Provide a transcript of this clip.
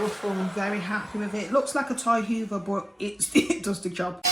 powerful. I'm very happy with it. It looks like a toy hoover, but it does the job.